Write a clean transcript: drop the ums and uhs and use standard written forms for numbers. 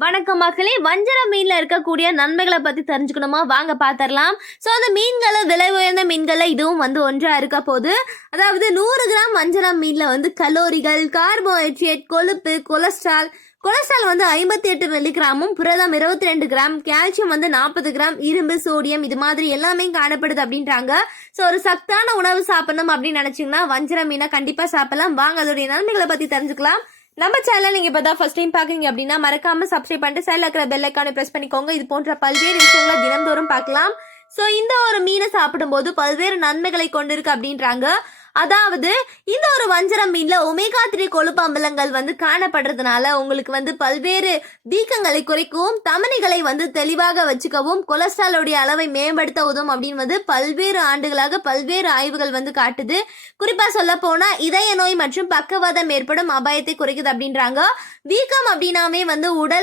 வணக்கம் மக்களே. வஞ்சர மீன்ல இருக்கக்கூடிய நன்மைகளை பத்தி தெரிஞ்சுக்கணுமா? வாங்க பாத்திரலாம். ஸோ அந்த மீன்களை விலை உயர்ந்த மீன்களை இதுவும் ஒன்றா இருக்க போது. அதாவது 100 கிராம் வஞ்சரம் மீன்ல கலோரிகள், கார்போஹைட்ரேட், கொழுப்பு, கொலஸ்ட்ரால் 58 மில்லிகிராமும், புரதம் 22 கிராம், கால்சியம் 40 கிராம், இரும்பு, சோடியம் இது மாதிரி எல்லாமே காணப்படுது அப்படின்றாங்க. ஸோ ஒரு சத்தான உணவு சாப்பிடணும் அப்படின்னு நினைச்சீங்கன்னா வஞ்சர மீனை கண்டிப்பா சாப்பிடலாம். வாங்க அதோடைய நன்மைகளை பத்தி தெரிஞ்சுக்கலாம். நம்ம சேனல் நீங்க இப்பதான் ஃபர்ஸ்ட் டைம் பாக்குறீங்க அப்படின்னா மறக்காம சப்ஸ்கிரைப் பண்ணிட்டு சைடுல இருக்கிற பெல் ஐக்கானை பிரஸ் பண்ணிக்கோங்க. இது போன்ற பல்வேறு விஷயங்களை தினந்தோறும் பார்க்கலாம். ஸோ இந்த ஒரு மீனை சாப்பிடும்போது பல்வேறு நன்மைகளை கொண்டிருக்கு அப்படின்றாங்க. அதாவது இந்த ஒரு வஞ்சரம் மீன்ல ஒமேகா 3 கொழுப்பு அமிலங்கள் காணப்படுறதுனால உங்களுக்கு பல்வேறு வீக்கங்களை குறைக்கவும், தமனிகளை தெளிவாக வச்சுக்கவும், கொலஸ்ட்ராலோடைய அளவை மேம்படுத்த உதவும் அப்படின்னு பல்வேறு ஆண்டுகளாக பல்வேறு ஆய்வுகள் காட்டுது. குறிப்பா சொல்ல போனா இதய நோய் மற்றும் பக்கவாதம் ஏற்படும் அபாயத்தை குறைக்குது அப்படின்றாங்க. வீக்கம் அப்படின்னாமே உடல்